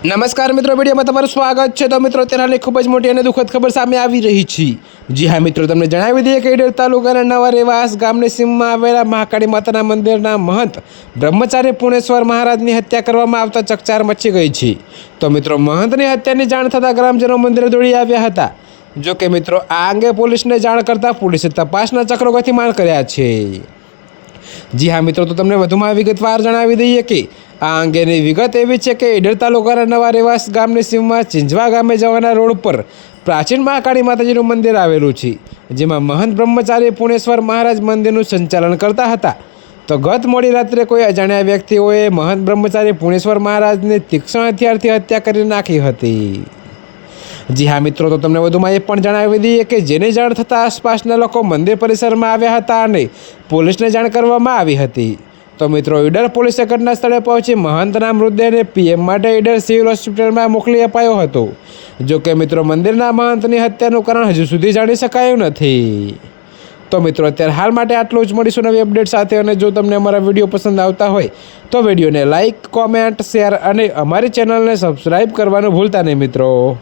નમસ્કાર મિત્રો, વિડીયોમાં તમારું સ્વાગત છે। તો મિત્રો, તેનાલી ખૂબ જ મોટી અને દુઃખદ ખબર સામે આવી રહી છે। જી હા મિત્રો, તમને જણાવી દઈએ કે ઈડર તાલુકાના નવા રેવાસ ગામની સીમમાં આવેલા મહાકાળી માતાના મંદિરના મહંત બ્રહ્મચારી પૂર્ણેશ્વર મહારાજની હત્યા કરવામાં આવતા ચકચાર મચી ગઈ છે। તો મિત્રો, મહંતની હત્યાની જાણ થતાં ગ્રામજનો મંદિરે દોડી આવ્યા હતા। જો કે મિત્રો, આ અંગે પોલીસને જાણ કરતાં પોલીસે તપાસના ચક્રો ગતિમાન કર્યા છે। જી હા મિત્રો, તો તમને વધુમાં વિગતવાર જણાવી દઈએ કે આ અંગેની વિગત એવી છે કે ઈડર તાલુકાના નવા રેવાસ ગામની સીમમાં ચિંજવા ગામે જવાના રોડ પર પ્રાચીન મહાકાળી માતાજીનું મંદિર આવેલું છે, જેમાં મહંત બ્રહ્મચારી પૂર્ણેશ્વર મહારાજ મંદિરનું સંચાલન કરતા હતા। તો ગત મોડી રાત્રે કોઈ અજાણ્યા વ્યક્તિઓએ મહંત બ્રહ્મચારી પૂર્ણેશ્વર મહારાજની તીક્ષ્ણ હથિયારથી હત્યા કરી નાખી હતી। જી હા મિત્રો, તો તમને વધુમાં એ પણ જણાવી દઈએ કે જેની જાણ થતાં આસપાસના લોકો મંદિર પરિસરમાં આવ્યા હતા અને પોલીસને જાણ કરવામાં આવી હતી। તો મિત્રો, ઈડર પોલીસે ઘટના સ્થળે પહોંચી મહંતના મૃતદેહને પીએમ માટે ઈડર સિવિલ હોસ્પિટલમાં મોકલી અપાયો હતો। જો કે મિત્રો, મંદિરના મહંતની હત્યાનું કારણ હજુ સુધી જાણી શકાયું નથી। તો મિત્રો, અત્યારે હાલ માટે આટલું જ। મળીશું નવી અપડેટ સાથે। અને જો તમને અમારા વિડીયો પસંદ આવતા હોય તો વિડીયોને લાઇક, કોમેન્ટ, શેર અને અમારી ચેનલને સબસ્ક્રાઈબ કરવાનું ભૂલતા નહીં મિત્રો।